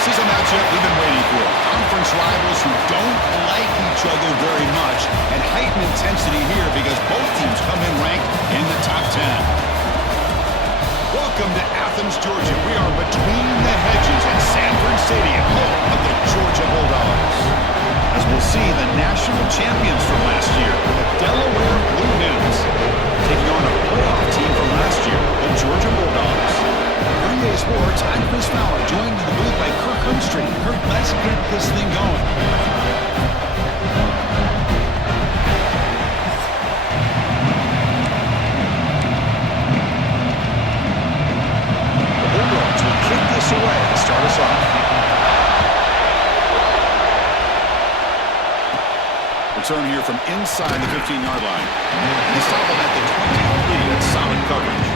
This is a matchup we've been waiting for. Conference rivals who don't like each other very much, and heightened intensity here because both teams come in ranked in the top 10. Welcome to Athens, Georgia. We are between the hedges at Sanford Stadium, home of the Georgia Bulldogs. As we'll see, the national champions from last year, the Delaware Blue Hens, taking on a playoff team from last year, the Georgia Bulldogs. 3 days more, I'm Chris Fowler, joined in the booth by Kirk Humstree. Kirk, let's get this thing going. The Bulldogs will kick this away to start us off. Return here from inside the 15-yard line. They stop them at the 23. That's solid coverage.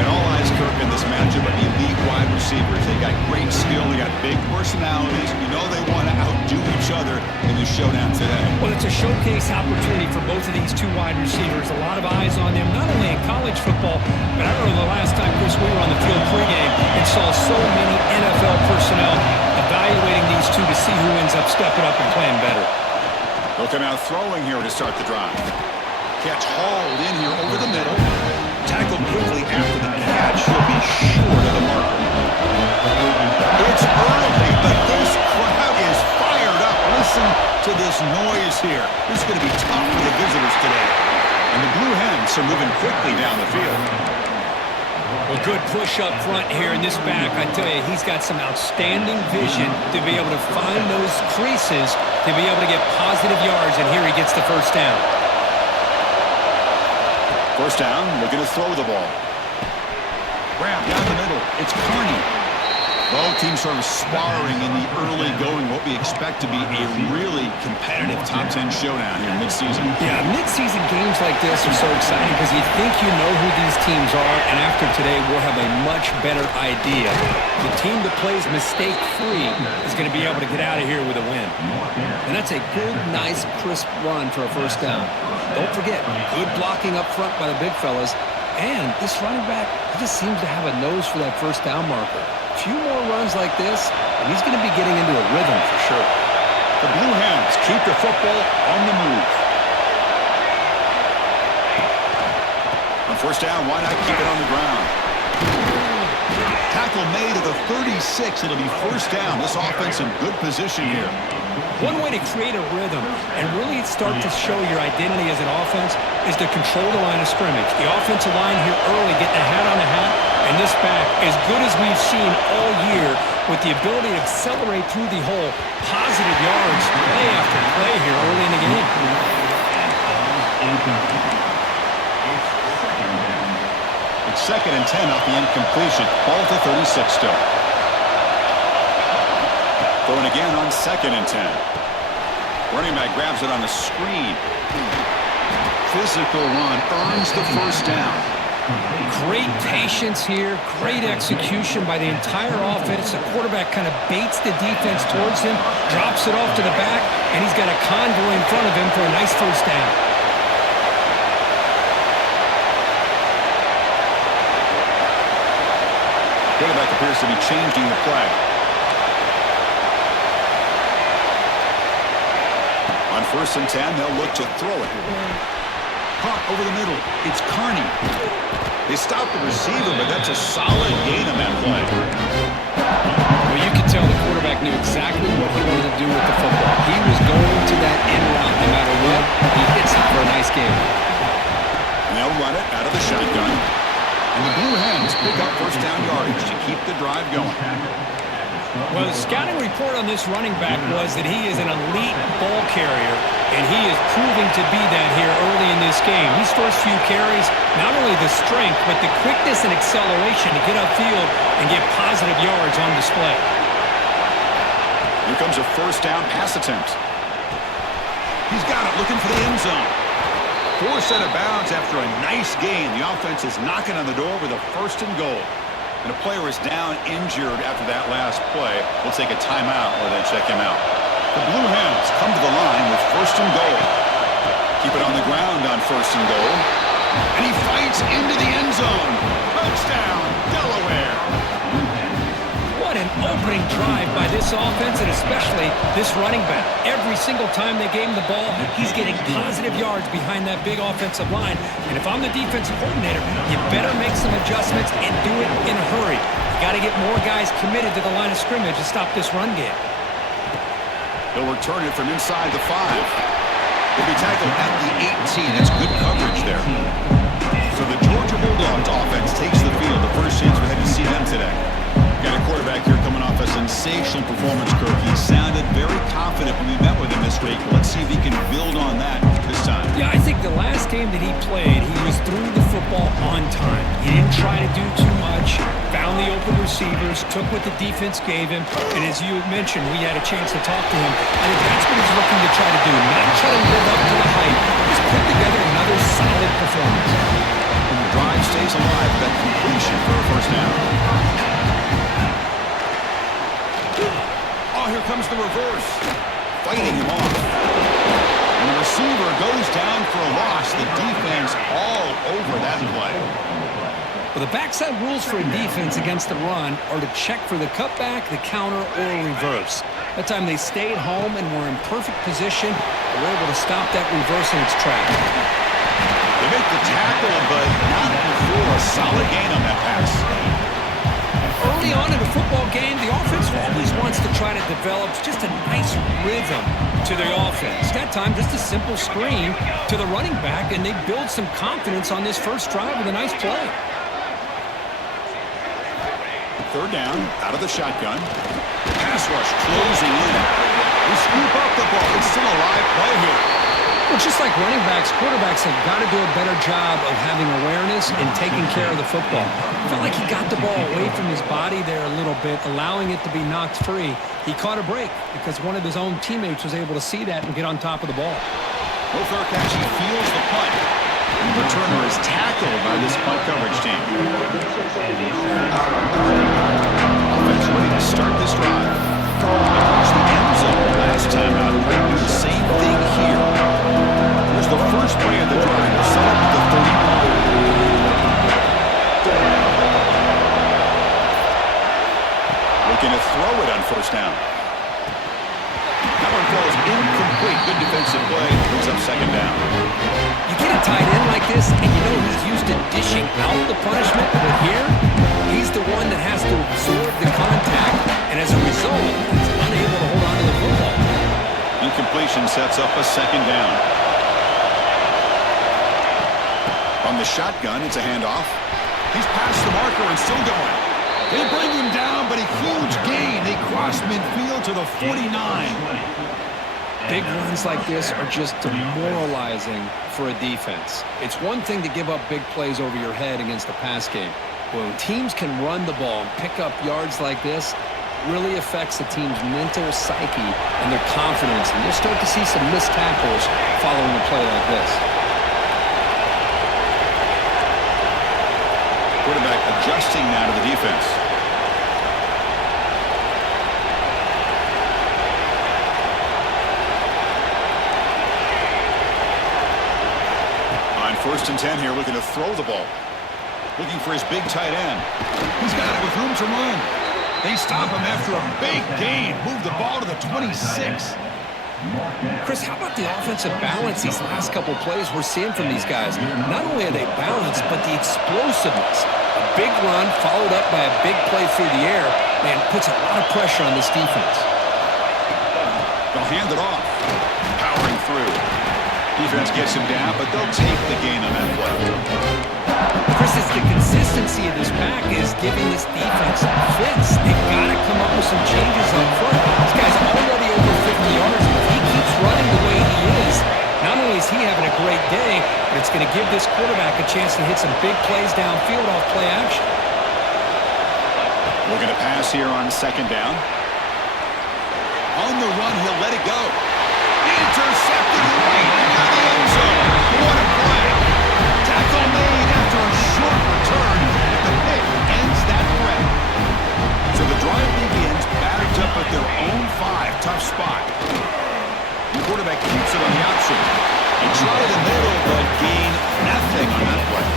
And all eyes, Kirk, in this matchup are elite wide receivers. They got great skill. They got big personalities. You know they want to outdo each other in the showdown today. Well, it's a showcase opportunity for both of these two wide receivers. A lot of eyes on them, not only in college football, but I remember the last time, Chris, we were on the field pregame and saw so many NFL personnel evaluating these two to see who ends up stepping up and playing better. They'll come out throwing here to start the drive. Catch hauled in here over the middle. Tackled quickly after the catch. He'll be short of the marker. It's early, but this crowd is fired up. Listen to this noise here. This is going to be tough for the visitors today. And the Blue Hens are moving quickly down the field. Well, good push up front here in this back. I tell you, he's got some outstanding vision to be able to find those creases, to be able to get positive yards, and here he gets the first down. First down, looking to throw the ball. Grab down the middle. It's Carney. Both teams sort of sparring in the early going, what we expect to be a really competitive top 10 showdown here mid-season. Yeah, mid-season games like this are so exciting because you think you know who these teams are, and after today we'll have a much better idea. The team that plays mistake-free is going to be able to get out of here with a win. And that's a good, nice, crisp run for a first down. Don't forget, good blocking up front by the big fellas. And this running back, he just seems to have a nose for that first down marker. A few more runs like this, and he's going to be getting into a rhythm for sure. The Blue Hens keep the football on the move. On first down, why not keep it on the ground? Tackle made at the 36. It'll be first down. This offense in good position here. One way to create a rhythm and really start to show your identity as an offense is to control the line of scrimmage. The offensive line here early getting a hat on a hat, and this back, as good as we've seen all year, with the ability to accelerate through the hole, positive yards, play after play here early in the game. It's 2nd and 10 off the incompletion. Ball to 36 still. Throwing again on 2nd and 10. Running back grabs it on the screen. Physical run earns the first down. Great patience here, great execution by the entire offense. The quarterback kind of baits the defense towards him, drops it off to the back, and he's got a convoy in front of him for a nice first down. Quarterback appears to be changing the play. On 1st and 10, they'll look to throw it. Caught over the middle. It's Carney. They stopped the receiver, but that's a solid gain on that play. Well, you could tell the quarterback knew exactly what he wanted to do with the football. He was going to that end route no matter what. He hits it for a nice game. And they'll run it out of the shotgun. And the Blue Hens pick up first down yardage to keep the drive going. Well, the scouting report on this running back was that he is an elite ball carrier, and he is proving to be that here early in this game. These first few carries, not only the strength, but the quickness and acceleration to get upfield and get positive yards on display. Here comes a first down pass attempt. He's got it, looking for the end zone. Forced out of bounds after a nice gain. The offense is knocking on the door with a 1st and goal. And a player is down injured after that last play. We'll take a timeout while they check him out. The Blue Hens come to the line with 1st and goal. Keep it on the ground on 1st and goal. And he fights into the end zone. Touchdown, Delaware. What an opening drive by this offense and especially this running back. Every single time they gave him the ball, he's getting positive yards behind that big offensive line. And if I'm the defensive coordinator, you better make some adjustments and do it in a hurry. You got to get more guys committed to the line of scrimmage to stop this run game. They'll return it from inside the 5. He'll be tackled at the 18. That's good coverage there. So the Georgia Bulldogs offense takes the field. The first chance we had to see them today. Got a quarterback here coming off a sensational performance, Kirk. He sounded very confident when we met with him this week. Let's see if he can build on that this time. Yeah, I think the last game that he played, he was through the football on time. He didn't try to do too much, found the open receivers, took what the defense gave him, and as you mentioned, we had a chance to talk to him. I think that's what he's looking to try to do, not try to live up to the hype. Just put together another solid performance. And the drive stays alive with that completion for a first down. Oh, here comes the reverse. Fighting him off. And the receiver goes down for a loss. The defense all over that play. Well, the backside rules for a defense against the run are to check for the cutback, the counter, or a reverse. That time they stayed home and were in perfect position. They were able to stop that reverse in its tracks. They make the tackle, but not before a solid gain on that pass. Early on in a football game, the offense always wants to try to develop just a nice rhythm to their offense. That time, just a simple screen to the running back, and they build some confidence on this first drive with a nice play. Third down, out of the shotgun. Pass rush closing in. They scoop up the ball. It's still a live play here. Well, just like running backs, quarterbacks have got to do a better job of having awareness and taking care of the football. I felt like he got the ball away from his body there a little bit, allowing it to be knocked free. He caught a break because one of his own teammates was able to see that and get on top of the ball. No fair catch. He feels the punt. And the returner is tackled by this punt coverage team. Offense ready to start this drive. Across the end zone last time out. They do the same thing here. Here's the first play of the drive. Set up at the 31. Looking to throw it on first down. That one falls incomplete. Good defensive play. Brings up second down. You get a tight end like this, and you know he's used to dishing out the punishment, but here, he's the one that has to absorb the contact, and as a result, he's unable to hold on to the football. Incompletion sets up a second down. On the shotgun, it's a handoff. He's past the marker and still going. They bring him down, but a huge gain. They cross midfield to the 49. Big runs like this are just demoralizing for a defense. It's one thing to give up big plays over your head against the pass game. When teams can run the ball and pick up yards like this, it really affects the team's mental psyche and their confidence. And you'll start to see some missed tackles following a play like this. Quarterback adjusting now to the defense. On 1st and 10 here, looking to throw the ball. Looking for his big tight end. He's got it with room to run. They stop him after a big gain. Move the ball to the 26. Chris, how about the offensive balance these last couple plays we're seeing from these guys? Not only are they balanced, but the explosiveness. A big run followed up by a big play through the air, man, puts a lot of pressure on this defense. They'll hand it off. Powering through. Defense gets him down, but they'll take the gain on that play. Chris, it's the consistency of this back is giving this defense fits. They've got to come up with some changes up front. This guy's already over 50 yards. If he keeps running the way he is, not only is he having a great day, but it's going to give this quarterback a chance to hit some big plays downfield off play action. We're going to pass here on second down. On the run, he'll let it go. Intercepted right into the end zone. What a play. Tackle made after a short return. The pick ends that threat. So the drive begins backed up at their own 5. Tough spot. The quarterback keeps it on the option. They try the middle, but gain nothing on that play.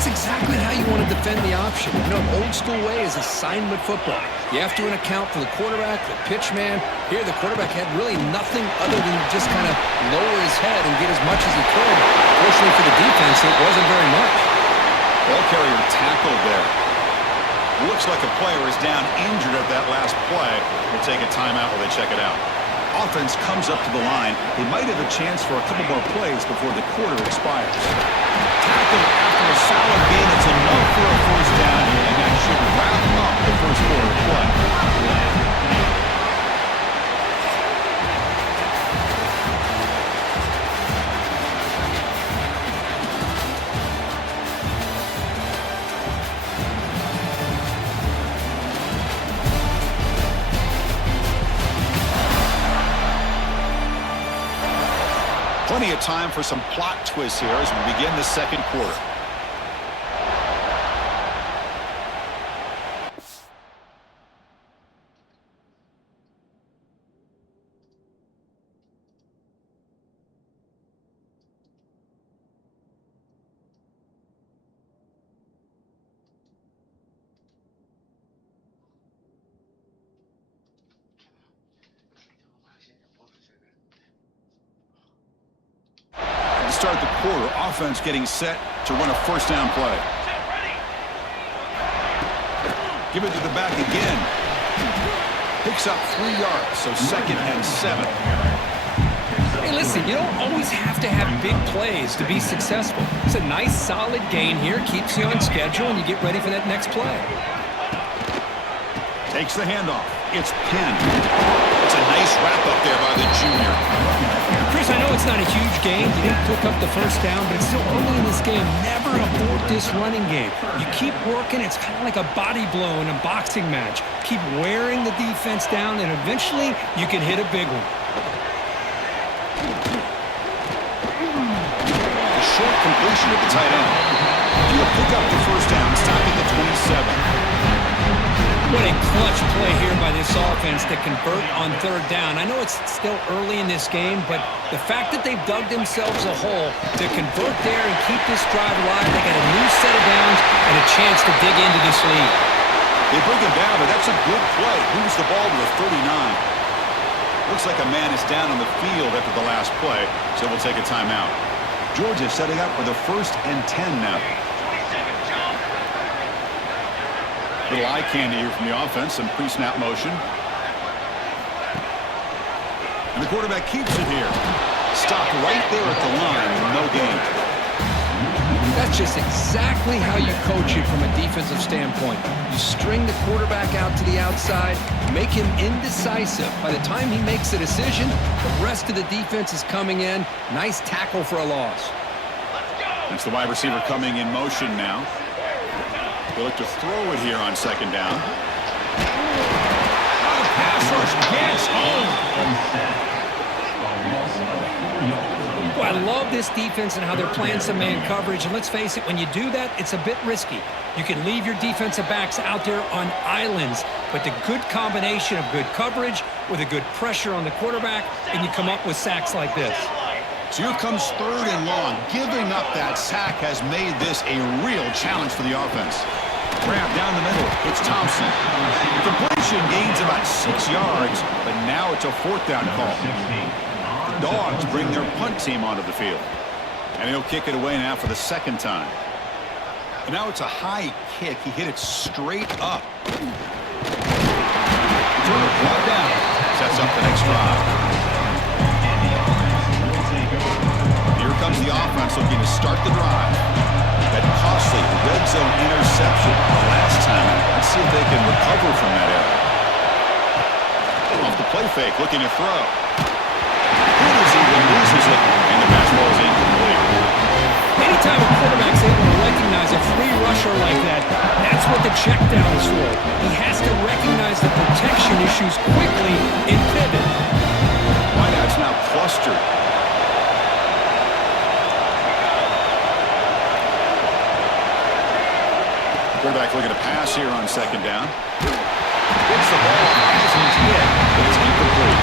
that's exactly how you want to defend the option. You know, old school way is assignment football. You have to account for the quarterback, the pitch man. Here, the quarterback had really nothing other than just kind of lower his head and get as much as he could. Fortunately for the defense, it wasn't very much. Ball carrier tackled there. Looks like a player is down injured at that last play. We'll take a timeout while they check it out. Offense comes up to the line. They might have a chance for a couple more plays before the quarter expires. Tackle after a solid gain. It's enough for a first down, and that should wrap up the first quarter play. 'Plenty of time for some plot twists here as we begin the second quarter. To start the quarter, offense getting set to run a first down play. Give it to the back again. Picks up 3 yards, so 2nd and 7. Hey, listen, you don't always have to have big plays to be successful. It's a nice, solid gain here. Keeps you on schedule, and you get ready for that next play. Takes the handoff. It's Penn. It's a nice wrap-up there by the junior. Chris, I know it's not a huge game. You didn't pick up the first down, but it's still early in this game. Never abort this running game. You keep working. It's kind of like a body blow in a boxing match. Keep wearing the defense down, and eventually you can hit a big one. A short completion at the tight end. He'll pick up the first down, stopping at 27. What a clutch play here by this offense to convert on 3rd down. I know it's still early in this game, but the fact that they've dug themselves a hole to convert there and keep this drive alive, they got a new set of downs and a chance to dig into this lead. They bring him down, but that's a good play. Moves the ball to the 39. Looks like a man is down on the field after the last play, so we'll take a timeout. Georgia setting up for the 1st and 10 now. Little eye candy here from the offense, some pre-snap motion. And the quarterback keeps it here. Stopped right there at the line, no gain. That's just exactly how you coach it from a defensive standpoint. You string the quarterback out to the outside, make him indecisive. By the time he makes a decision, the rest of the defense is coming in. Nice tackle for a loss. That's the wide receiver coming in motion now. They look to throw it here on 2nd down. Pass rush gets home. Well, I love this defense and how they're playing some man coverage. And let's face it, when you do that, it's a bit risky. You can leave your defensive backs out there on islands, but the good combination of good coverage with a good pressure on the quarterback, and you come up with sacks like this. So here comes 3rd and long. Giving up that sack has made this a real challenge for the offense. Grab down the middle. It's Thompson. The completion gains about 6 yards, but now it's a 4th down call. The Dogs bring their punt team onto the field. And he'll kick it away now for the 2nd time. And now it's a high kick. He hit it straight up. Brought down. Sets up the next drive. Here comes the offense looking to start the drive. That costly red zone interception the last time. Let's see if they can recover from that error. Off the play fake, looking to throw. Hooters even loses it, and the pass ball is incomplete. Anytime a quarterback's able to recognize a free rusher like that, that's what the check down is for. He has to recognize the protection issues quickly and pivot. Wideouts now clustered. Quarterback looking to pass here on 2nd down. Gets the ball as he's hit, but it's incomplete.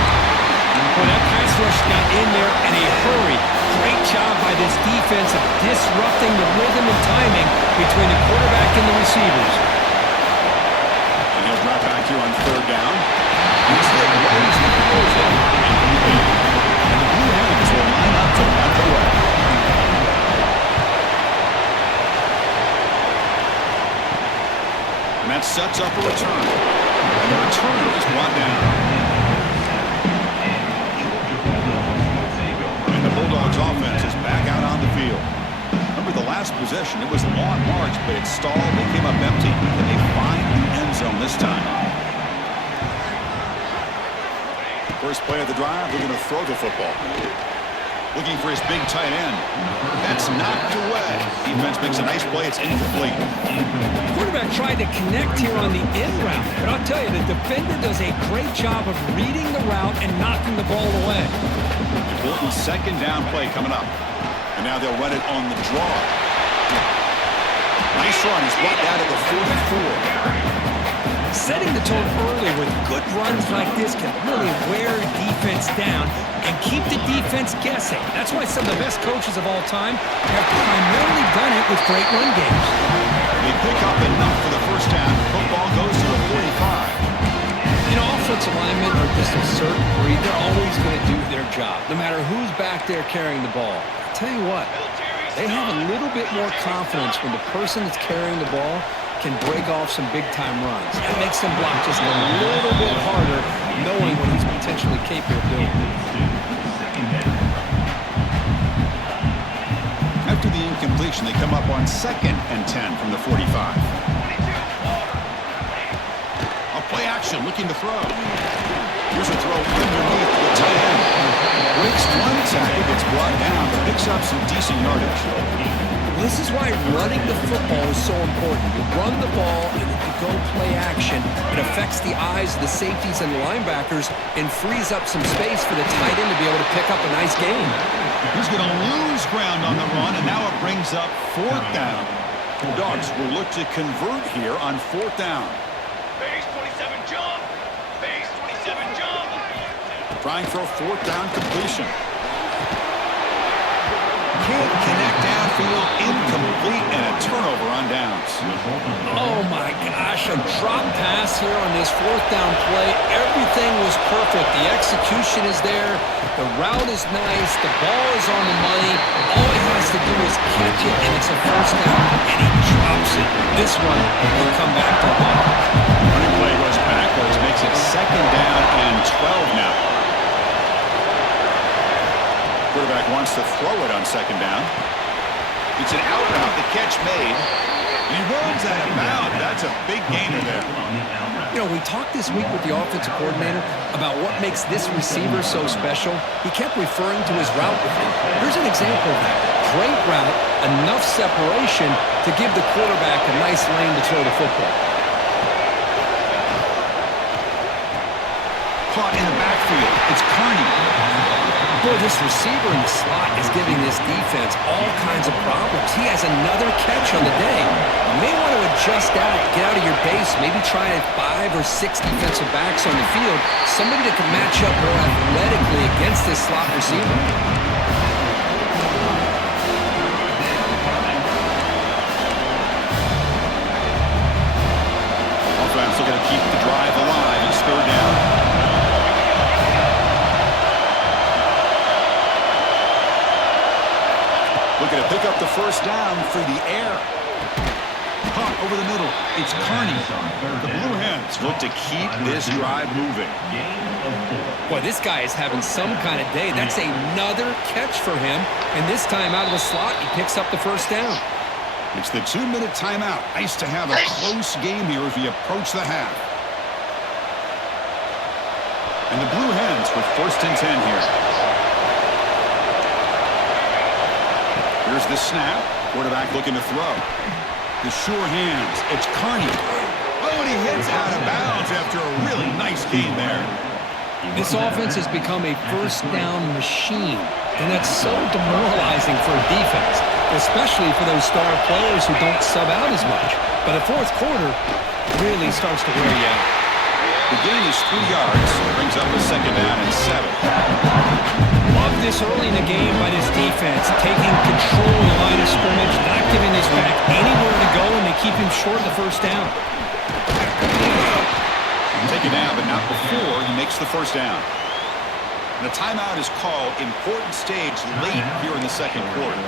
Well, that pass rush got in there in a hurry. Great job by this defense of disrupting the rhythm and timing between the quarterback and the receivers. And he'll drop back here on third down. He's hit right as he throws it. And the Blue Hens will line up to run the way. And that sets up a return. And the returner is brought down. And the Bulldogs offense is back out on the field. Remember the last possession, it was a long march, but it stalled. They came up empty. And they find the end zone this time. First play of the drive, they're going to throw the football. Looking for his big tight end. That's knocked away. Defense makes a nice play. It's incomplete. Quarterback tried to connect here on the in route, but I'll tell you, the defender does a great job of reading the route and knocking the ball away. Important second down play coming up. And now they'll run it on the draw. Nice run. He's brought down to the 44. Setting the tone early with good runs like this can really wear defense down and keep the defense guessing. That's why some of the best coaches of all time have primarily done it with great run games. They pick up enough for the first down. Football goes to the 45. You know, offensive linemen are just a certain breed. They're always going to do their job, no matter who's back there carrying the ball. I'll tell you what, they have a little bit more confidence when the person that's carrying the ball can break off some big-time runs. That makes them block just a little bit harder, knowing what he's potentially capable of doing. After the incompletion, they come up on 2nd and 10 from the 45. A play action, looking to throw. Here's a throw underneath the tight end. Breaks one tackle, gets brought down, but picks up some decent yardage. This is why running the football is so important. You run the ball and you go play action. It affects the eyes of the safeties and the linebackers and frees up some space for the tight end to be able to pick up a nice gain. He's going to lose ground on the run, and now it brings up 4th down. The Dogs will look to convert here on 4th down. Base 27 jump. Base 27 jump. Trying for a 4th down completion. Can't connect downfield, incomplete, and a turnover on downs. Oh my gosh, a drop pass here on this 4th down play. Everything was perfect. The execution is there. The route is nice. The ball is on the money. All he has to do is catch it, and it's a 1st down, and he drops it. This one will come back to him. Running play goes backwards, makes it 2nd down and 12 now. Quarterback wants to throw it on 2nd down. It's an out route. The catch made. He runs out of bounds. That's a big gainer there. You know, we talked this week with the offensive coordinator about what makes this receiver so special. He kept referring to his route with him. Here's an example of that. Great route, enough separation to give the quarterback a nice lane to throw the football. Caught in the backfield. It's Carney. Boy, this receiver in the slot is giving this defense all kinds of problems. He has another catch on the day. You may want to adjust out, get out of your base, maybe try 5 or 6 defensive backs on the field, somebody that can match up more athletically against this slot receiver. Offense looking to keep the drive alive. It's 3rd down. Looking to pick up the 1st down through the air. Caught over the middle. It's Carney. The Blue Hens look to keep this drive moving. Boy, this guy is having some kind of day. That's another catch for him. And this time out of the slot, he picks up the 1st down. It's the 2-minute timeout. Nice to have a close game here as we approach the half. And the Blue Hens with 1st and 10 here. Here's the snap. Quarterback looking to throw. The sure hands. It's Carney. Oh, and he hits out of bounds after a really nice game there. This offense has become a 1st down machine, and that's so demoralizing for a defense, especially for those star players who don't sub out as much. But the 4th quarter really starts to wear you out. The gain is 3 yards. Brings up a 2nd down and 7. Love move this early in the game by this defense, taking control of the line of scrimmage, not giving this back anywhere to go, and they keep him short of the first down. Taken down, but not before he makes the first down. And the timeout is called. Important stage late here in the second quarter.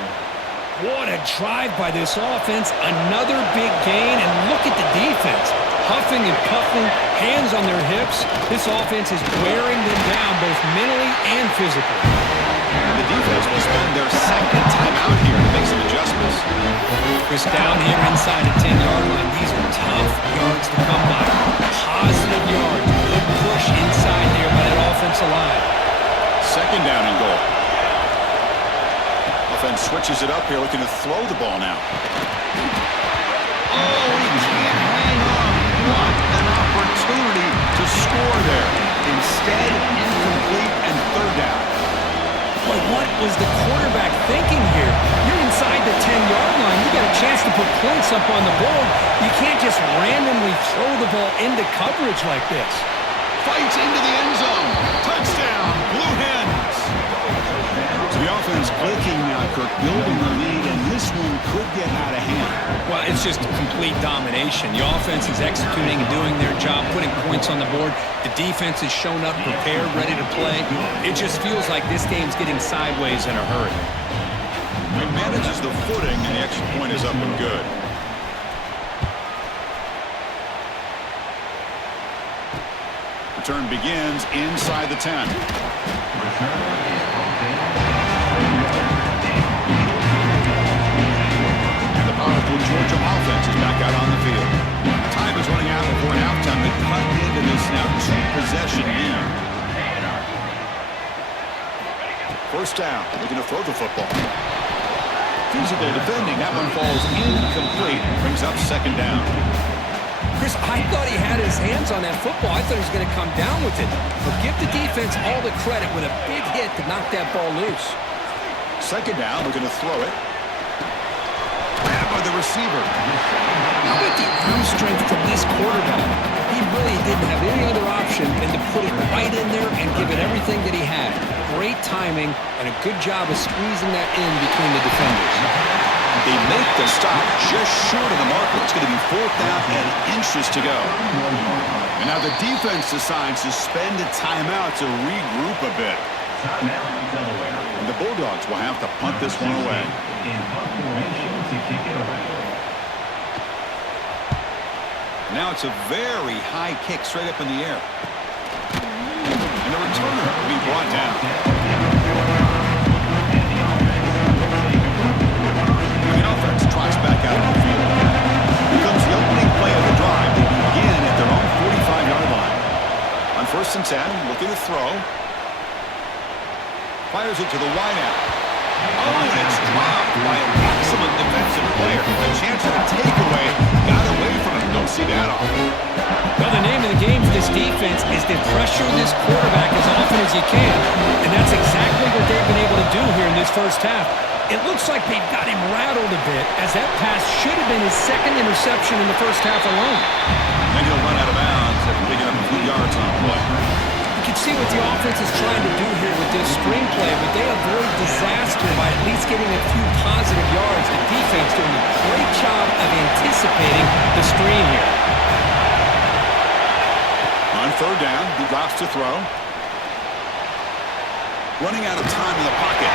What a drive by this offense. Another big gain, and look at the defense. Huffing and puffing, hands on their hips. This offense is wearing them down both mentally and physically. The defense will spend their second timeout here to make some adjustments. Chris, down here inside the 10-yard line. These are tough yards to come by. Positive yards. Good push inside there by that offensive line. Second down and goal. Offense switches it up here, looking to throw the ball now. Oh, he can't hang on. What an opportunity to score there. Instead, incomplete and third down. But what was the quarterback thinking here? You're inside the 10-yard line. You got a chance to put points up on the board. You can't just randomly throw the ball into coverage like this. Fights into the end zone. Touchdown, Blue Hens. So the offense clicking now, Kirk, building the lead, and this one could get out of hand. Well, it's just complete domination. The offense is executing and doing their job, putting points on the board. The defense has shown up, prepared, ready to play. It just feels like this game's getting sideways in a hurry. He manages the footing, and the extra point is up and good. Return begins inside the 10. Powerful Georgia offense is back out on the field. Time is running out before halftime. They cut into this now two-possession lead. First down, looking to throw the football. Physical defending, that one falls incomplete. Brings up second down. Chris, I thought he had his hands on that football. I thought he was going to come down with it. But give the defense all the credit with a big hit to knock that ball loose. Second down, looking to throw it. By the receiver. How about the arm strength from this quarterback? He really didn't have any other option than to put it right in there and give it everything that he had. Great timing and a good job of squeezing that in between the defenders. They make the stop just short of the marker. It's going to be fourth down and inches to go. And now the defense decides to spend a timeout to regroup a bit. And the Bulldogs will have to punt this one away. Now it's a very high kick straight up in the air. And the returner will be brought down. The offense trots back out on the field. Becomes the opening play of the drive. They begin at their own 45-yard line. On 1st and 10, looking to throw. Fires it to the wideout. Oh, and it's dropped by an excellent defensive player. A chance at a takeaway. Got away from him. Don't see that often. Well, the name of the game for this defense is to pressure this quarterback as often as you can. And that's exactly what they've been able to do here in this first half. It looks like they've got him rattled a bit, as that pass should have been his second interception in the first half alone. And he'll run out of bounds after picking up a few yards on the play. You can see what the offense is trying to do here with this screenplay, but they avoid disaster by at least getting a few positive yards. The defense doing a great job of anticipating the screen here. On third down, he drops to throw. Running out of time in the pocket.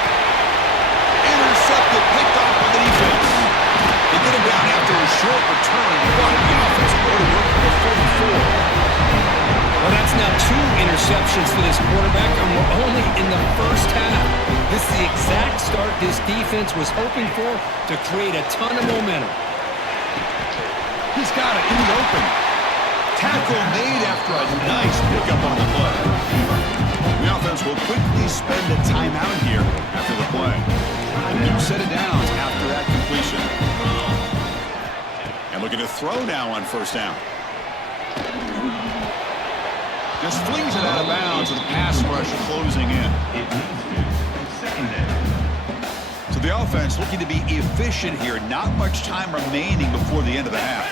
Intercepted, picked off by the defense. They get him down after a short return, but the offense will work for the 44. Well, that's now 2 interceptions for this quarterback, and we're only in the first half. This is the exact start this defense was hoping for to create a ton of momentum. He's got it in the open. Tackle made after a nice pickup on the play. The offense will quickly spend a timeout here after the play. A new set of downs after that completion. And looking to throw now on first down. Just flings it out of bounds with the pass rush closing in. So the offense looking to be efficient here. Not much time remaining before the end of the half.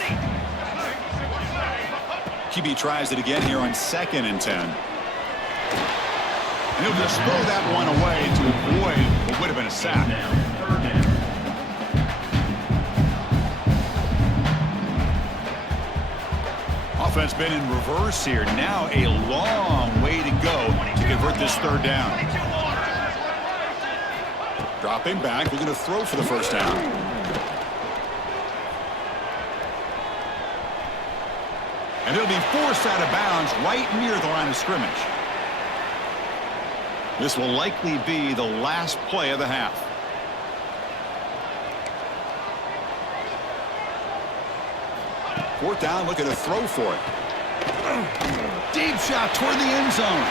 QB tries it again here on 2nd and 10. And he'll just throw that one away to avoid what would have been a sack. Offense been in reverse here. Now a long way to go to convert this third down. Dropping back, they're going to throw for the first down. And he'll be forced out of bounds right near the line of scrimmage. This will likely be the last play of the half. Fourth down, looking to throw for it. Deep shot toward the end zone.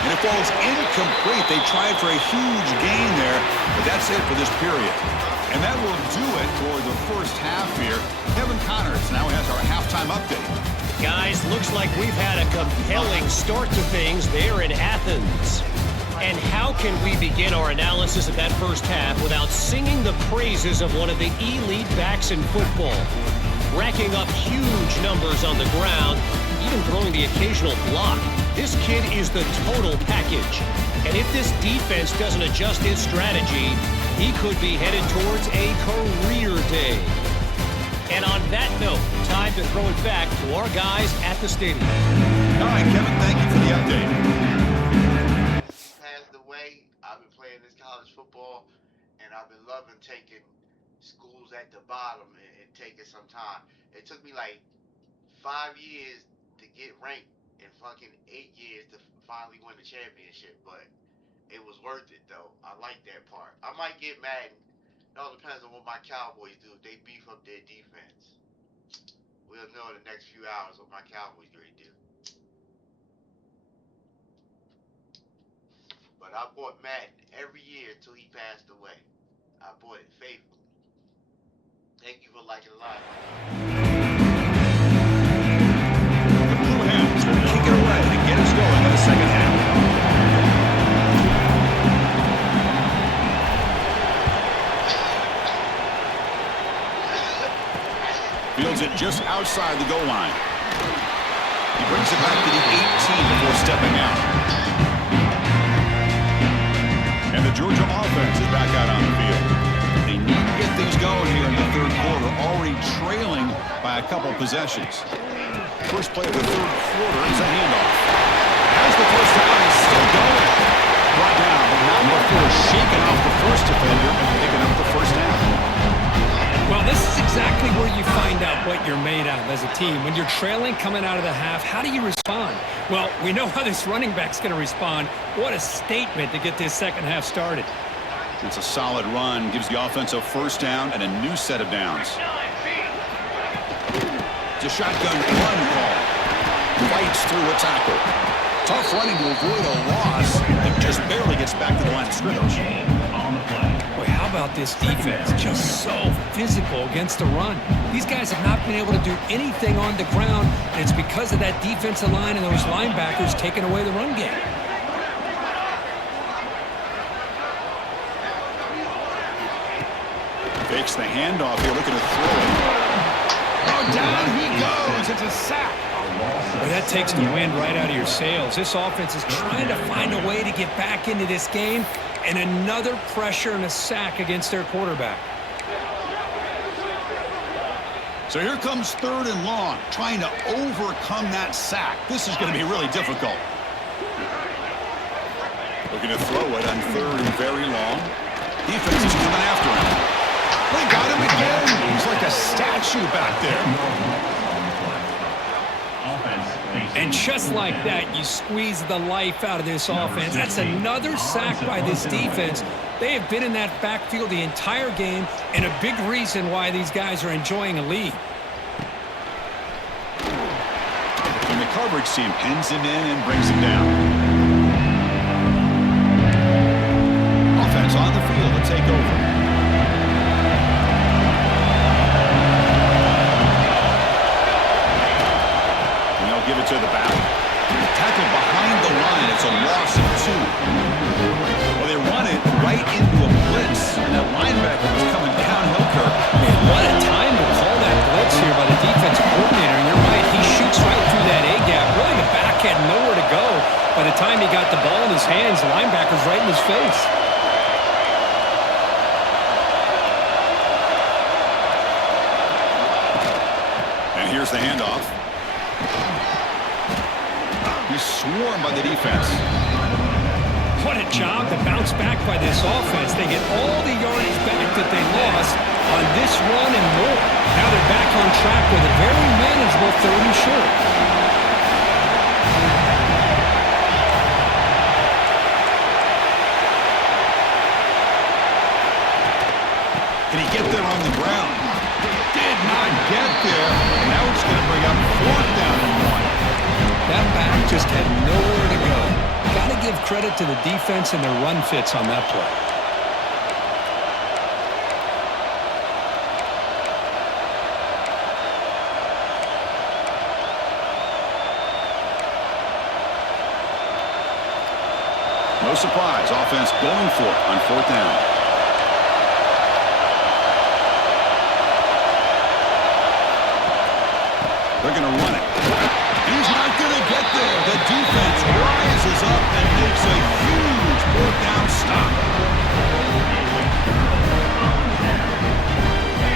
And it falls incomplete. They tried for a huge gain there, but that's it for this period. And that will do it for the first half here. Kevin Connors now has our halftime update. Guys, looks like we've had a compelling start to things there in Athens. And how can we begin our analysis of that first half without singing the praises of one of the elite backs in football? Racking up huge numbers on the ground, even throwing the occasional block. This kid is the total package. And if this defense doesn't adjust its strategy, he could be headed towards a career day. And on that note, time to throw it back to our guys at the stadium. All right, Kevin, thank you for the update. Passed away. I've been playing this college football, and I've been loving taking schools at the bottom and taking some time. It took me like 5 years to get ranked and fucking 8 years to finally win the championship, but it was worth it though. I like that part. I might get mad. It all depends on what my Cowboys do. If they beef up their defense, we'll know in the next few hours what my Cowboys really do. But I bought Madden every year until he passed away. I bought it faithfully. Thank you for liking the live. The Blue Hens will kick it away to get us going in the second half. Fields it just outside the goal line. He brings it back to the 18 before stepping out. And the Georgia offense is back out on the field. They need to get things going here in the third quarter, already trailing by a couple possessions. First play of the third quarter is a handoff. Has the first down, he's still going. Brought down, but not before shaking off the first defender and picking up the first down. Well, this is exactly where you find out what you're made of as a team. When you're trailing coming out of the half, how do you respond? Well, we know how this running back's going to respond. What a statement to get this second half started. It's a solid run, gives the offense a first down and a new set of downs. It's a shotgun run call. Fights through a tackle. Tough running to avoid a loss and just barely gets back to the line of scrimmage. Boy, how about this defense? Just so physical against the run. These guys have not been able to do anything on the ground, and it's because of that defensive line and those linebackers taking away the run game. Fakes the handoff here, looking to throw it. Oh, down he goes. It's a sack. Boy, that takes the wind right out of your sails. This offense is trying to find a way to get back into this game, and another pressure and a sack against their quarterback. So here comes third and long, trying to overcome that sack. This is going to be really difficult. Looking to throw it on third and very long. Defense is coming after him. They got him again. He's like a statue back there. And just like that, you squeeze the life out of this offense. That's another sack by this defense. They have been in that backfield the entire game, and a big reason why these guys are enjoying a lead. And the coverage team pins him in and brings him down. Offense on the field to take over. Give it to the back. Tackle behind the line. It's a loss of 2. Well, they run it right into a blitz, and that linebacker was coming downhill, Kirk. Man, what a time to call that blitz here by the defensive coordinator. And you're right, he shoots right through that A-gap. Really, the back had nowhere to go, but a time he got the ball in his hands, the linebacker's right in his face. And here's the handoff. He's swarmed by the defense. What a job to bounce back by this offense. They get all the yardage back that they lost on this run and more. Now they're back on track with a very manageable 3rd and short. Can he get there on the ground? Did not get there. Now it's going to bring up 4th down and 1. That back just had nowhere to go. Got to give credit to the defense and their run fits on that play. No surprise, offense going for it on 4th down. They're going to run it. He's not going to get there. The defense rises up and makes a huge 4th down stop.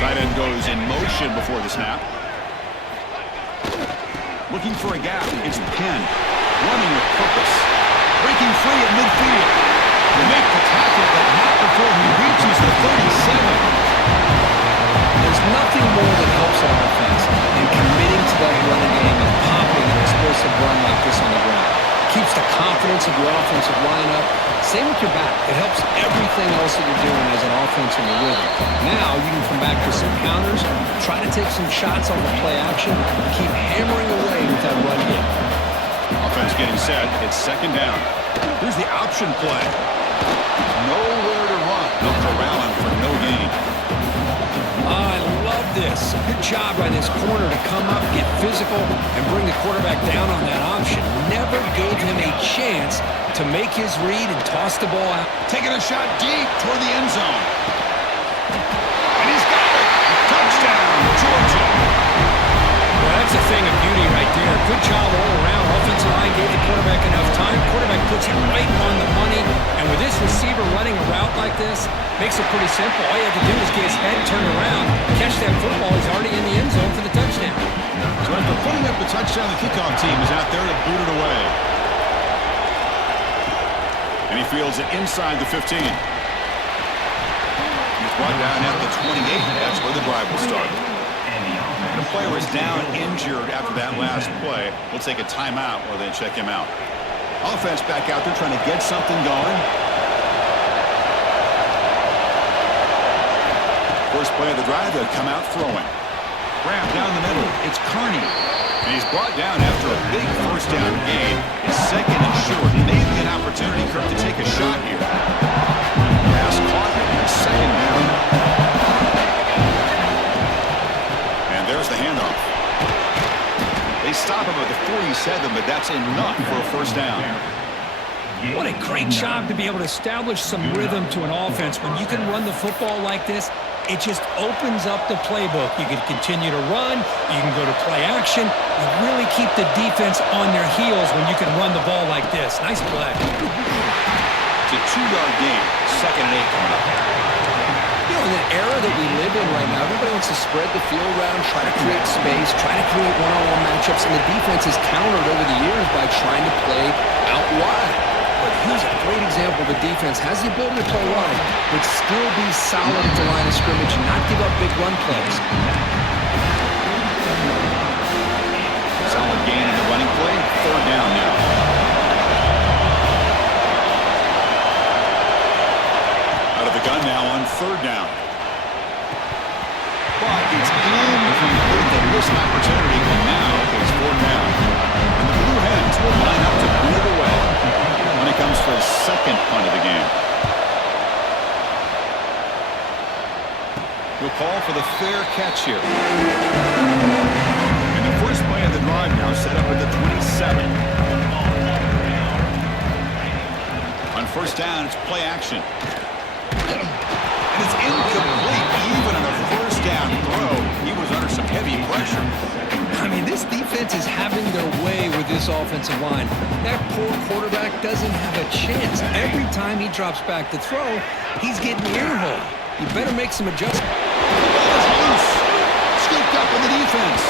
Tight end goes in motion before the snap. Looking for a gap. It's Penn. Running with purpose. Breaking free at midfield. They make the tackle, but not before he reaches the 37. There's nothing more that helps an offense than committing to that running game and popping an explosive run like this on the ground. Keeps the confidence of your offensive line up. Same with your back. It helps everything else that you're doing as an offense in the rhythm. Now you can come back with some counters, try to take some shots on the play action, keep hammering away with that run game. Offense getting set. It's 2nd down. Here's the option play. Nowhere to run. They'll corral him for no gain. I love this. Good job by this corner to come up, get physical, and bring the quarterback down on that option. Never gave him a chance to make his read and toss the ball out. Taking a shot deep toward the end zone. And he's got it. Touchdown, Georgia. Well, that's a thing of beauty right there. Good job all around. Offensive line gave the quarterback enough time. Quarterback puts it right on the money. And with this receiver running a route like this, makes it pretty simple. All you have to do is get his head turned around, catch that football. He's already in the end zone for the touchdown. So after putting up the touchdown, the kickoff team is out there to boot it away. And he fields it inside the 15. He's brought down at the 28. That's where the drive will start. The player is down injured after that last play. We'll take a timeout or then check him out. Offense back out there trying to get something going. First play of the drive, they'll come out throwing. Grab down the middle. It's Kearney. And he's brought down after a big 1st down gain. It's 2nd and short. Maybe an opportunity, Kirk, to take a shot here. Pass caught. 2nd down. And there's the handoff. They stop him at the 47, but that's enough for a 1st down. What a great job to be able to establish some rhythm to an offense. When you can run the football like this, it just opens up the playbook. You can continue to run. You can go to play action. You really keep the defense on their heels when you can run the ball like this. Nice play. It's a 2-yard gain. 2nd and 8 coming up. You know, in the era that we live in right now, everybody wants to spread the field around, try to create space, try to create one-on-one matchups, and the defense has countered over the years by trying to play out wide. But here's a great example. The defense has the ability to play wide, but still be solid at the line of scrimmage and not give up big run plays. Solid gain in the running play. 3rd down now. Out of the gun now on 3rd down. But it's incomplete. They miss an opportunity, and now it's 4th down. And the Blue Hens will line up to boot it away when it comes for the 2nd punt of the game. We'll call for the fair catch here. And the first play of the drive now set up at the 27. On 1st down, it's play action. And it's incomplete. Even on a 1st down throw, he was under some heavy pressure. I mean, this defense is having their way with this offensive line. That poor quarterback doesn't have a chance. Every time he drops back to throw, he's getting earholed. You better make some adjustments. The ball is loose. Scooped up in the defense.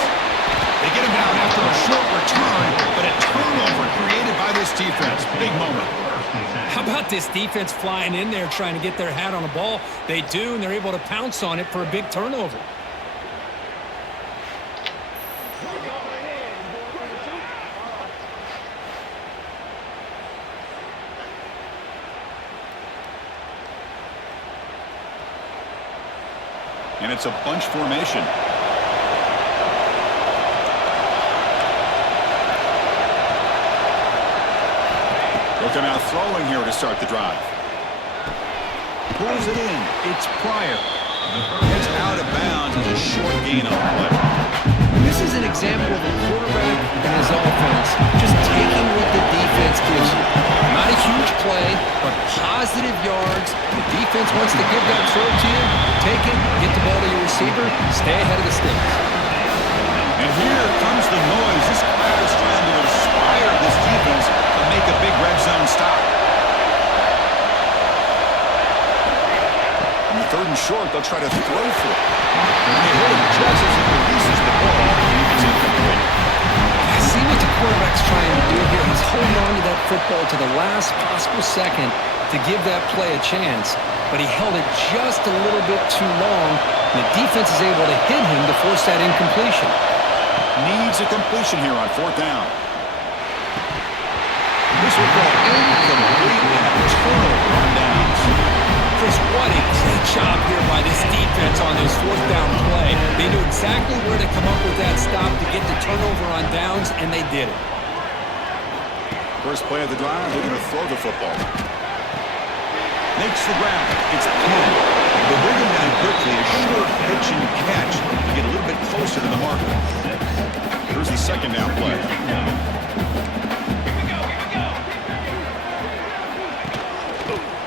They get him down after a short return, but a turnover created by this defense. Big moment. How about this defense flying in there trying to get their hat on the ball? They do, and they're able to pounce on it for a big turnover. And it's a bunch formation. They'll come out throwing here to start the drive. Pulls it in. It's Pryor. It's out of bounds as a short gain on the play. This is an example of a quarterback and his offense just taking what the defense gives you. Not a huge play, but positive yards. The defense wants to give that throw to you. Take it, get the ball to your receiver, stay ahead of the sticks. And here comes the noise. This crowd is trying to inspire this defense to make a big red zone stop. On the 3rd and short, they'll try to throw for it. And they hit him just as he releases the ball. It's incomplete. I see what the quarterback's trying to do here. He's holding on to that football to the last possible second to give that play a chance. But he held it just a little bit too long. And the defense is able to hit him to force that incompletion. Needs a completion here on 4th down. This will go incomplete and a turnover on downs. Chris, what a great job here by this defense on this 4th down play. They knew exactly where to come up with that stop to get the turnover on downs, and they did it. First play of the drive, they're going to throw the football. Makes the grab. It's Penn. They'll bring him down quickly. A short pitch and catch to get a little bit closer to the marker. Here's the 2nd down play.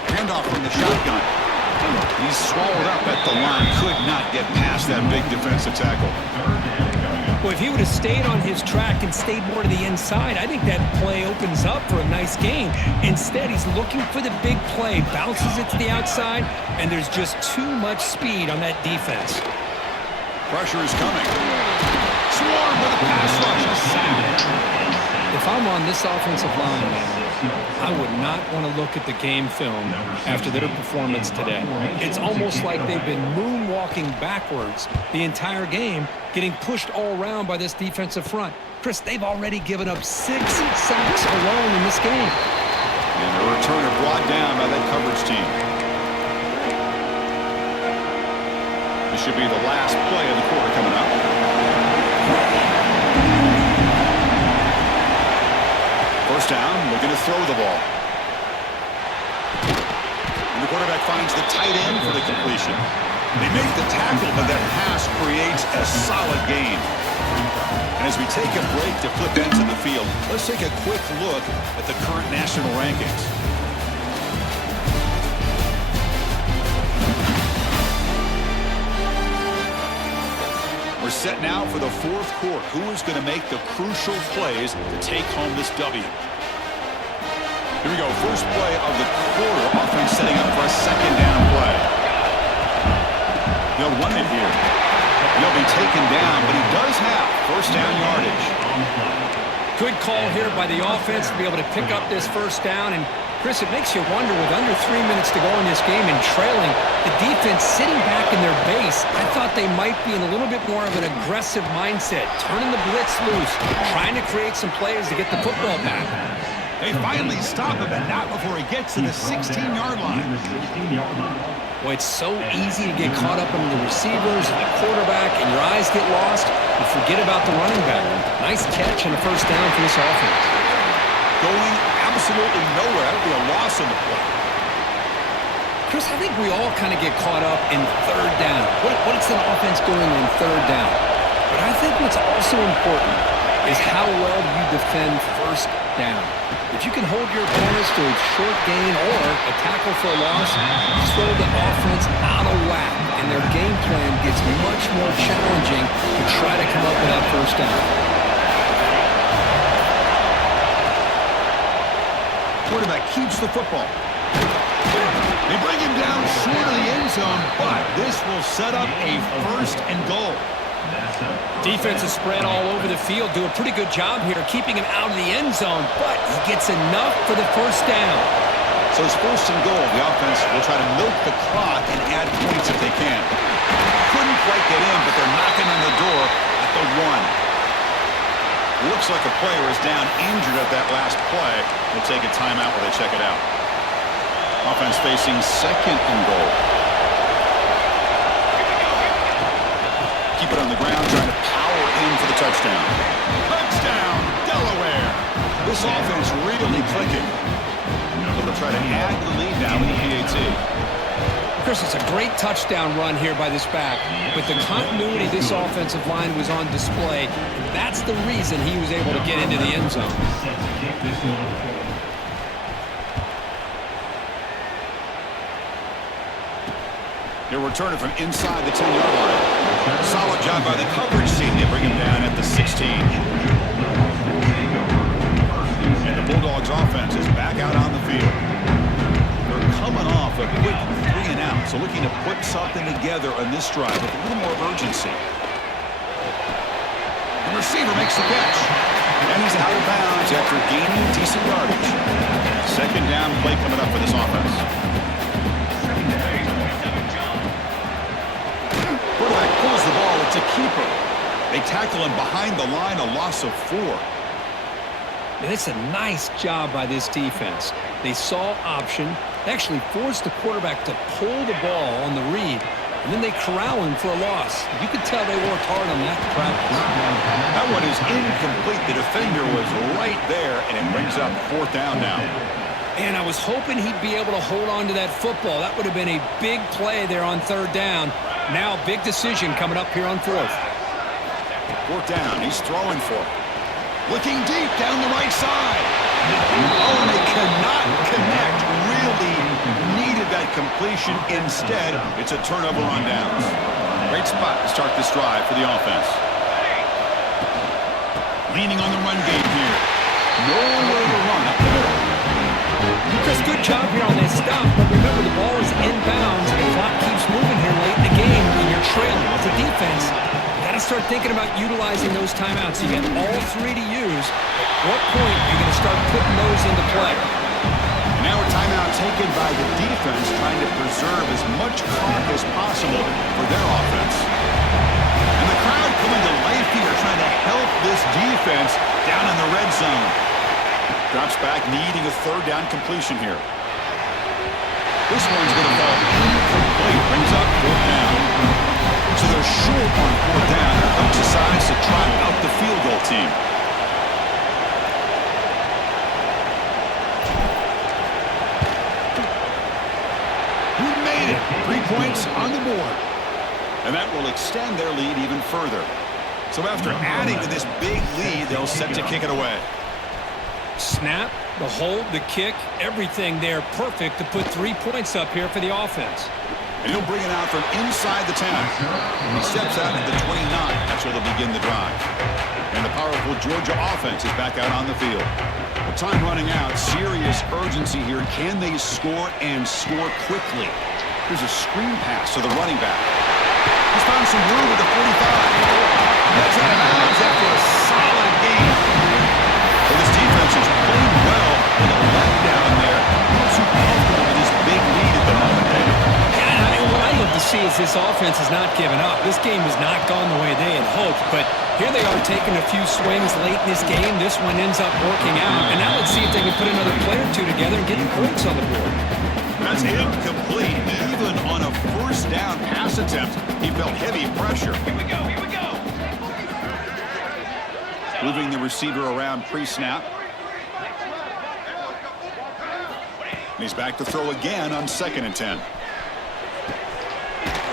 Handoff from the shotgun. He's swallowed up at the line. Could not get past that big defensive tackle. Well, if he would have stayed on his track and stayed more to the inside, I think that play opens up for a nice game. Instead, he's looking for the big play, bounces it to the outside, and there's just too much speed on that defense. Pressure is coming. Swarm with a pass rush. A sack. If I'm on this offensive line, I would not want to look at the game film after their performance today. It's almost like they've been moonwalking backwards the entire game, getting pushed all around by this defensive front. Chris, they've already given up 6 sacks alone in this game. And the returner brought down by that coverage team. This should be the last play of the quarter coming up. First down, looking to throw the ball. And the quarterback finds the tight end for the completion. They make the tackle, but that pass creates a solid gain. And as we take a break to flip ends in the field, let's take a quick look at the current national rankings. We're set now for the 4th quarter. Who is going to make the crucial plays to take home this W? Here we go. First play of the quarter. Offense setting up for a 2nd down play. They'll run it here. He'll be taken down, but he does have first down yardage. Good call here by the offense to be able to pick up this first down. And Chris, it makes you wonder, with under 3 minutes to go in this game and trailing, the defense sitting back in their base, I thought they might be in a little bit more of an aggressive mindset, turning the blitz loose, trying to create some plays to get the football back. They finally stop him, but not before he gets to the 16-yard line. Well, it's so easy to get caught up in the receivers and the quarterback, and your eyes get lost. You forget about the running back. Nice catch and a first down for this offense. Going absolutely nowhere. That would be a loss in the play. Chris, I think we all kind of get caught up in 3rd down. What's an offense doing on 3rd down? But I think what's also important is how well you defend first down. If you can hold your opponents to a short gain or a tackle for a loss, you throw the offense out of whack, and their game plan gets much more challenging to try to come up with that first down. Quarterback keeps the football. They bring him down short of the end zone, but this will set up a 1st and goal. Defense is spread all over the field. Do a pretty good job here keeping him out of the end zone, but he gets enough for the 1st down. So it's 1st and goal. The offense will try to milk the clock and add points if they can. Couldn't quite get in, but they're knocking on the door at the 1. Looks like a player is down injured at that last play. We'll take a timeout while they check it out. Offense facing 2nd and goal. Keep it on the ground, trying to power in for the touchdown. Touchdown, Delaware. This offense really clicking. They'll try to add the lead now in the PAT. Chris, it's a great touchdown run here by this back, but the continuity of this offensive line was on display. That's the reason he was able to get into the end zone. He'll return it from inside the 10-yard line. Solid job by the coverage team. They bring him down at the 16. And the Bulldogs offense is back out on the field. They're coming off a quick 3 and out, so looking to put something together on this drive with a little more urgency. The receiver makes the catch. And he's out of bounds after gaining decent yardage. 2nd down play coming up for this offense. Quarterback pulls the ball. It's a keeper. They tackle him behind the line, a loss of 4. And it's a nice job by this defense. They saw option. They actually forced the quarterback to pull the ball on the read, and then they corral him for a loss. You could tell they worked hard on that practice. That one is incomplete. The defender was right there, and it brings up 4th down now. And I was hoping he'd be able to hold on to that football. That would have been a big play there on 3rd down. Now, big decision coming up here on 4th. 4th down. He's throwing for it. Looking deep down the right side. Oh, and they cannot connect. Really needed that completion. Instead, it's a turnover on downs. Great spot to start this drive for the offense. Leaning on the run game here. Nowhere to run up there. Chris, good job here on this stop, but remember the ball is inbounds and the clock keeps moving here late in the game and you're trailing. As a defense, you got to start thinking about utilizing those timeouts. You get all 3 to use. At what point are you going to start putting those into play? Now a timeout taken by the defense, trying to preserve as much clock as possible for their offense. And the crowd coming to life here, trying to help this defense down in the red zone. Drops back, needing a 3rd down completion here. This one's going to fall incomplete. Brings up 4th down. So they're short on 4th down. Their coach decides to trot out the field goal team. We made it. 3 points on the board. And that will extend their lead even further. So after adding to this big lead, they'll set to kick it away. Snap, the hold, the kick, everything there perfect to put 3 points up here for the offense. And he'll bring it out from inside the 10. He steps out at the 29. That's where they'll begin the drive. And the powerful Georgia offense is back out on the field. With time running out, serious urgency here. Can they score and score quickly? Here's a screen pass to the running back. He's found some room at the 45. That's out of bounds after a solid game. Well, this defense is playing well with a letdown there. Not too comfortable with this big lead at the moment, David. Yeah, what I love to see is this offense has not given up. This game has not gone the way they had hoped, but here they are taking a few swings late in this game. This one ends up working out, and now let's see if they can put another play or 2 together and get the points on the board. That's incomplete. Even on a 1st down pass attempt, he felt heavy pressure. Here we go, here we go. Moving the receiver around pre-snap. He's back to throw again on 2nd and 10.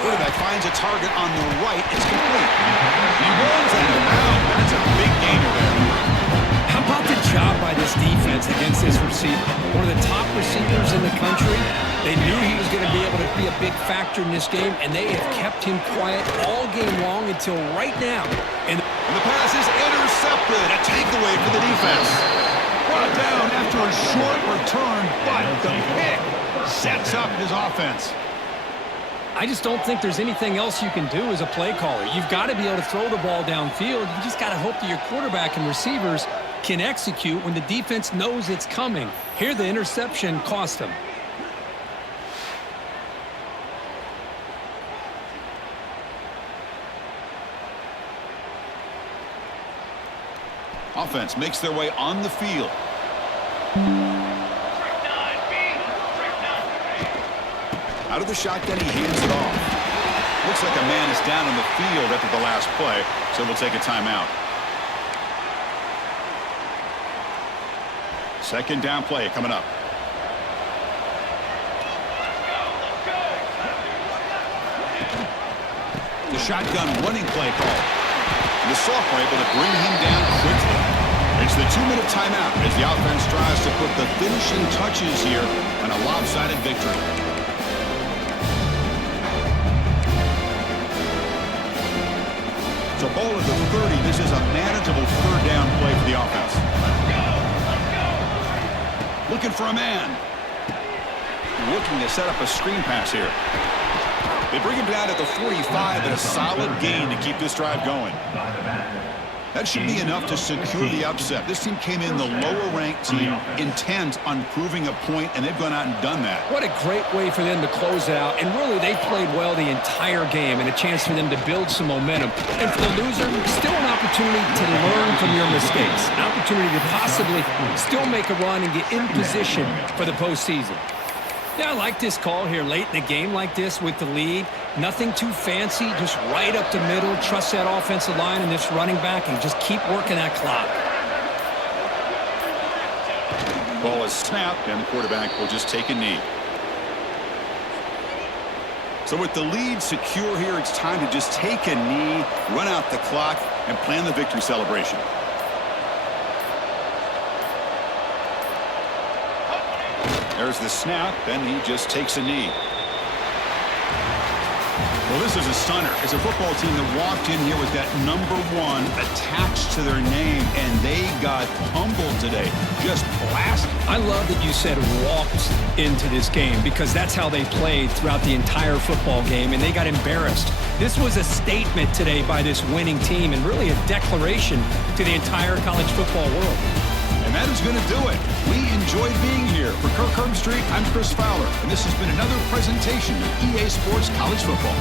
Quarterback finds a target on the right. It's complete. He rolls out of bounds. That's a big gainer there. How about the job by this defense against this receiver? One of the top receivers in the country. They knew he was going to be able to be a big factor in this game, and they have kept him quiet all game long until right now. And the pass is intercepted. A takeaway for the defense. Brought down after a short return, but the pick sets up his offense. I just don't think there's anything else you can do as a play caller. You've got to be able to throw the ball downfield. You just got to hope that your quarterback and receivers can execute when the defense knows it's coming. Here, the interception cost him. Offense makes their way on the field. Out of the shotgun, he hands it off. Looks like a man is down on the field after the last play, so we'll take a timeout. Second down play coming up. The shotgun running play call. The sophomore able to bring him down quickly. It's the 2-minute timeout as the offense tries to put the finishing touches here on a lopsided victory. So ball at the 30. This is a manageable third down play for the offense. Looking for a man. Looking to set up a screen pass here. They bring him down at the 45 and a solid gain to keep this drive going. That should be enough to secure the upset. This team came in the lower-ranked team, intent on proving a point, and they've gone out and done that. What a great way for them to close it out. And really, they played well the entire game and a chance for them to build some momentum. And for the loser, still an opportunity to learn from your mistakes. An opportunity to possibly still make a run and get in position for the postseason. Yeah, I like this call here late in the game like this with the lead. Nothing too fancy, just right up the middle. Trust that offensive line and this running back and just keep working that clock. Ball is snapped, and the quarterback will just take a knee. So with the lead secure here, it's time to just take a knee, run out the clock, and plan the victory celebration. There's the snap, and he just takes a knee. Well, this is a stunner. It's a football team that walked in here with that #1 attached to their name, and they got humbled today. Just blasted. I love that you said walked into this game because that's how they played throughout the entire football game, and they got embarrassed. This was a statement today by this winning team and really a declaration to the entire college football world. And that is going to do it. We enjoyed being here. For Kirk Herbstreit, I'm Chris Fowler, and this has been another presentation of EA Sports College Football.